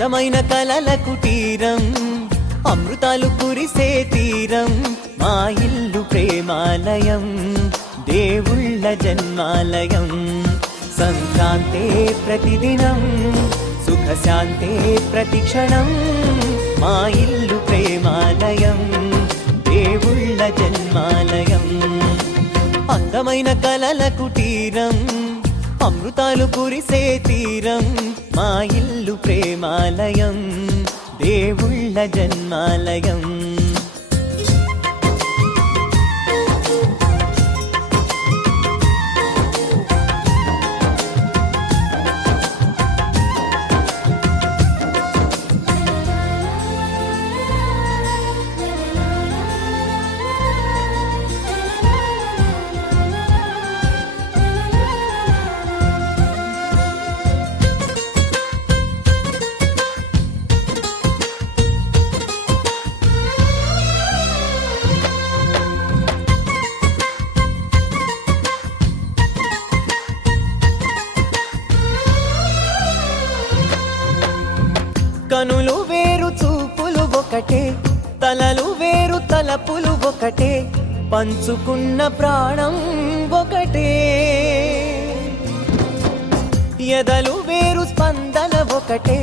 అందమైన కలల కుటీరం, అమృతాలు కురిసే తీరం, మా ఇల్లు ప్రేమాలయం, దేవుళ్ళ జన్మాలయం. సంక్రాంతే ప్రతిదినం, సుఖశాంతే ప్రతిక్షణం, మా ఇల్లు ప్రేమాలయం, దేవుళ్ళ జన్మాలయం. అందమైన కలల కుటీరం, అమృతాలు కురిసే తీరం, మా ఇల్లు ప్రేమాలయం, దేవుళ్ళ జన్మాలయం. కనులు వేరు చూపులు ఒకటే, తలలు వేరు తలపులు ఒకటే, పంచుకున్న ప్రాణం ఒకటే. ఎదలు వేరు స్పందన ఒకటే,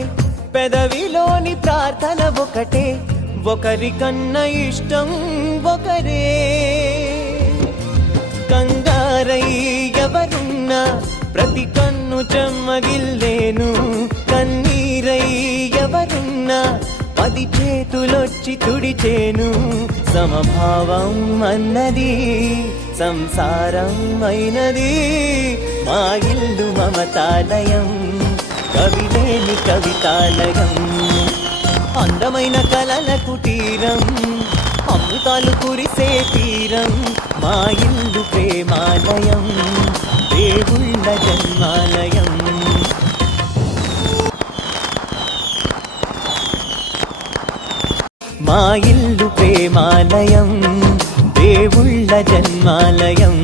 పెదవిలోని ప్రార్థన ఒకటే, ఒకరికన్నా ఇష్టం ఒకరే. కంగారై ఎవరున్నా ప్రతి కన్ను చెమ్మగిల్లేను, కన్నీరై ఎవరున్నా 10 చేతులొచ్చి తుడిచేను. సమభావం అన్నది సంసారం అయినది, మా ఇల్లు మమతాలయం, కవిలేని కవితాలయం. అందమైన కలల కుటీరం, అమృతాలు కురిసే తీరం, మా ఇల్లు ప్రేమాలయం, దేవుళ్ళ జన్మాలయం. మా ఇల్లు ప్రేమాలయం, దేవుళ్ళ జన్మాలయం.